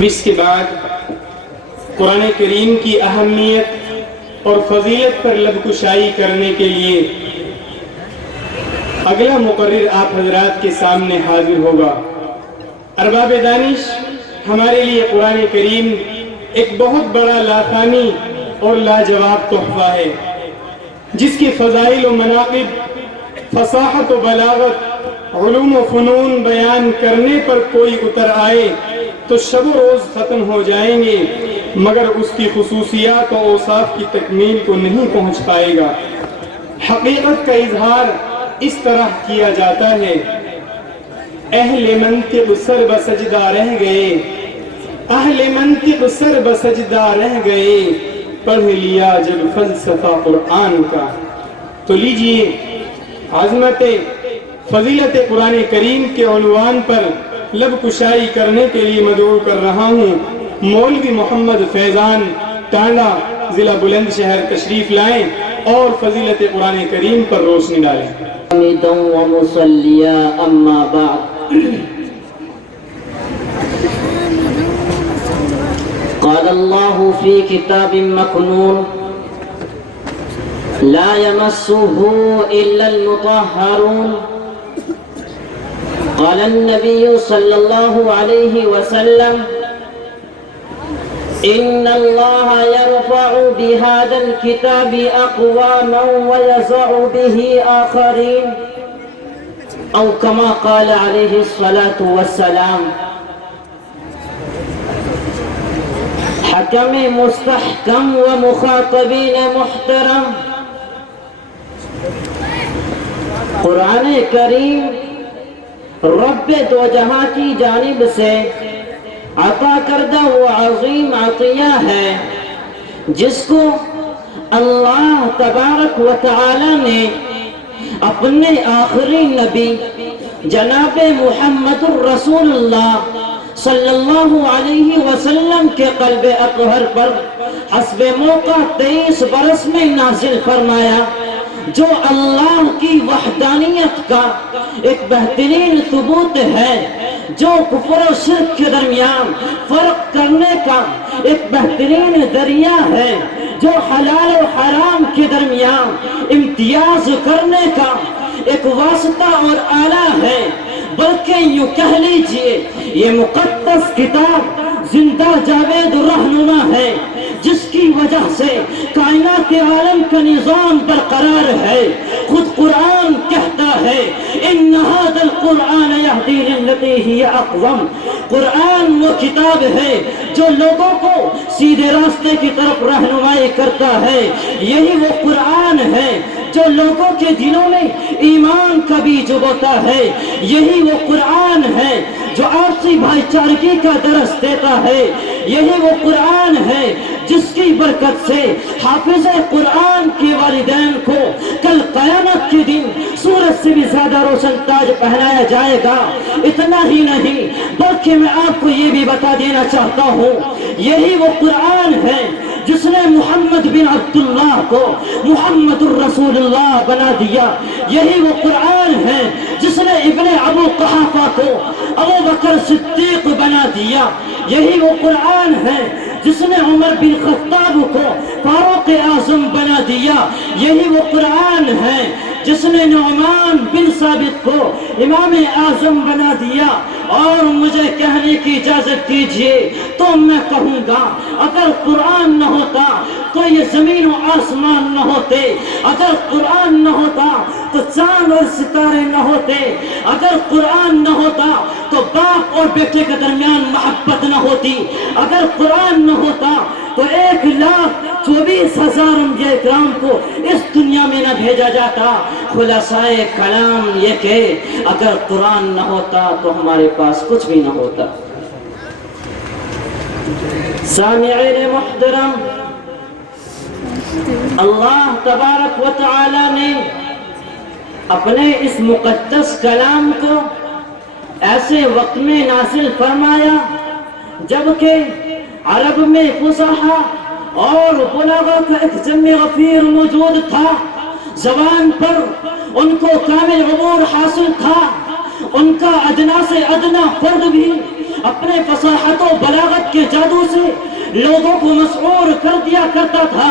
اس کے بعد قرآن کریم کی اہمیت اور فضیلت پر لب کشائی کرنے کے لیے اگلا مقرر آپ حضرات کے سامنے حاضر ہوگا۔ ارباب دانش، ہمارے لیے قرآن کریم ایک بہت بڑا لافانی اور لاجواب تحفہ ہے، جس کی فضائل و مناقب، فصاحت و بلاغت، علوم و فنون بیان کرنے پر کوئی اتر آئے تو شب و روز ختم ہو جائیں گے، مگر اس کی خصوصیات و اوصاف کی تکمیل کو نہیں پہنچ پائے گا۔ حقیقت کا اظہار اس طرح کیا جاتا ہے، اہل منطق سر بسجدہ رہ گئے، اہل منطق سر بسجدہ رہ گئے، پڑھ لیا جب فلسفہ قرآن کا۔ تو لیجئے عظمت فضیلت قرآن کریم کے عنوان پر لب کشائی کرنے کے لیے مدعو کر رہا ہوں، مولوی محمد فیضان ٹانڈا ضلع بلند شہر تشریف لائیں اور فضیلت قرآن کریم پر روشنی ڈالیں۔ حمیدا ومصلیا اما بعد، قال اللہ فی کتاب مکنون لا يمسه الا المطهرون، قال النبي صلى الله عليه وسلم إن الله يرفع بهذا الكتاب أقواما ويزع به آخرين، أو كما قال عليه الصلاة والسلام۔ حکم مستحکم و مخاطبین محترم، قرآن کریم رب دو جہاں کی جانب سے عطا کردہ وہ عظیم عطیہ ہے جس کو اللہ تبارک و تعالی نے اپنے آخری نبی جناب محمد الرسول اللہ صلی اللہ علیہ وسلم کے قلب اطہر پر حسب موقع 23 برس میں نازل فرمایا، جو اللہ کی وحدانیت کا ایک بہترین ثبوت ہے، جو کفر و شرک کے درمیان فرق کرنے کا ایک بہترین ذریعہ ہے، جو حلال و حرام کے درمیان امتیاز کرنے کا ایک واسطہ اور آلہ ہے، بلکہ یوں کہہ لیجئے یہ مقدس کتاب زندہ جاوید رہنما ہے، جس کی وجہ سے کائنات عالم کا نظام برقرار ہے۔ خود قرآن کہتا ہے ان هذا القرآن يهدي للتي هي اقوم، قرآن وہ کتاب ہے جو لوگوں کو سیدھے راستے کی طرف رہنمائی کرتا ہے، یہی وہ قرآن ہے جو لوگوں کے دلوں میں ایمان کا بیج بوتا ہے، یہی وہ قرآن ہے جو آپسی بھائی چارگی کا درس دیتا ہے، یہی وہ قرآن ہے جس کی برکت سے حافظ قرآن کے والدین کو کل قیامت کے دن سورج سے بھی زیادہ روشن تاج پہنایا جائے گا۔ اتنا ہی نہیں بلکہ میں آپ کو یہ بھی بتا دینا چاہتا ہوں، یہی وہ قرآن ہے جس نے محمد بن عبداللہ کو محمد الرسول اللہ بنا دیا، یہی وہ قرآن ہے جس نے ابن ابو قحافہ کو ابو بکر صدیق بنا دیا، یہی وہ قرآن ہے جس نے عمر بن خطاب کو فاروق اعظم بنا دیا، یہی وہ قرآن ہے جس نے نعمان بن ثابت کو امام اعظم بنا دیا۔ اور مجھے کہنے کی اجازت دیجیے تو میں کہوں گا اگر قرآن نہ ہوتا تو یہ زمین و آسمان نہ ہوتے، اگر قرآن نہ ہوتا تو چاند اور ستارے نہ ہوتے، اگر قرآن نہ ہوتا تو باپ اور بیٹے کے درمیان محبت نہ ہوتی، اگر قرآن نہ ہوتا تو 1,24,000 انبیاء کرام کو اس دنیا میں نہ بھیجا جاتا۔ خلاصۂ کلام یہ کہ اگر قرآن نہ ہوتا تو ہمارے پاس کچھ بھی نہ ہوتا۔ سامعین محترم، اللہ تبارک و تعالی نے اپنے اس مقدس کلام کو ایسے وقت میں نازل فرمایا جبکہ عرب میں فصحا اور بلاغہ کا ایک جمع غفیر موجود تھا، زبان پر ان کو کامل عبور حاصل تھا، ان کا ادنا سے ادنا فرد بھی اپنے فصاحت و بلاغت کے جادو سے لوگوں کو مسحور کر دیا کرتا تھا.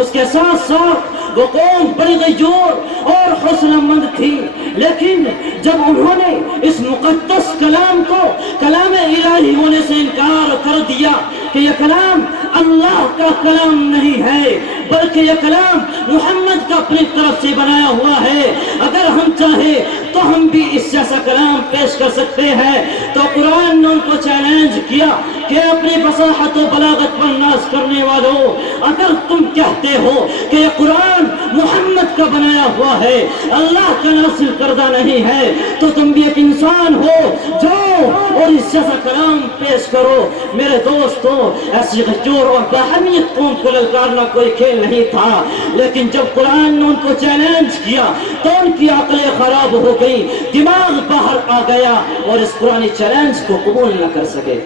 اس کے ساتھ ساتھ وہ قوم بڑی غیور اور حسن مند تھی، لیکن جب انہوں نے اس مقدس کلام کو کلام الہی ہونے سے انکار کر دیا کہ یہ کلام اللہ کا کلام نہیں ہے بلکہ یہ کلام محمد کا اپنی طرف سے بنایا ہوا ہے، اگر ہم چاہیں تو ہم بھی اس جیسا کلام پیش کر سکتے ہیں، تو قرآن نے ان کو چیلنج کیا کہ اپنی فصاحت و بلاغت پر ناز کرنے والوں، اگر تم کہتے ہو کہ یہ قرآن محمد کا بنایا ہوا ہے، اللہ کا نازل کردہ نہیں ہے، تو تم بھی ایک انسان ہو، جاؤ اور اس جیسا کلام پیش کرو. میرے دوستو، ایسی غیور اور باہمیت قوم کو للکارنا کوئی کھیل نہیں تھا، لیکن جب قرآن نے ان کو چیلنج کیا تو ان کی عقلیں خراب ہو گئی، دماغ باہر آ گیا اور اس قرآنی چیلنج کو قبول نہ کر سکے.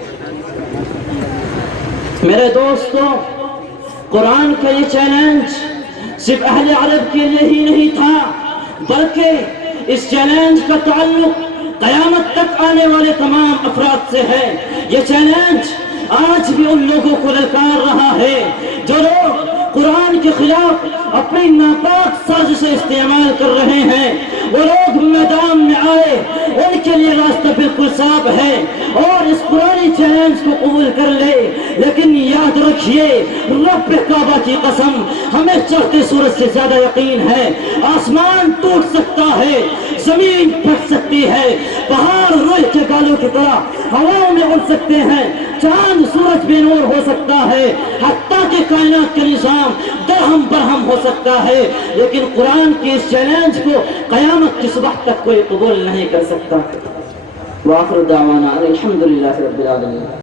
میرے دوستو، قرآن کا یہ چیلنج صرف اہل عرب کے لیے ہی نہیں تھا، بلکہ اس چیلنج کا تعلق قیامت تک آنے والے تمام افراد سے ہے. یہ چیلنج آج بھی ان لوگوں کو للکار رہا ہے جو لوگ قرآن کے خلاف اپنی ناپاک سازشیں استعمال کر رہے ہیں. وہ لوگ میدان میں آئے، ان کے لیے راستہ بالکل صاف ہے اور اس پرانی چیلنج کو قبول کر لے، لیکن یاد رکھیے، رب کعبہ کی قسم، ہمیں چڑھتے سورج سے زیادہ یقین ہے. آسمان ٹوٹ سکتا ہے، زمین پھٹ سکتی ہے، پہاڑ روئی کے بالوں کی طرح ہواؤں میں اڑ سکتے ہیں، چاند سورج بے نور ہو سکتا ہے، حتیٰ کہ کائنات کا نظام درہم برہم ہو سکتا ہے، لیکن قرآن کی اس چیلنج کو قیامت کی صبح تک کوئی قبول نہیں کر سکتا. وآخر دعوانا الحمدللہ رب العالمین.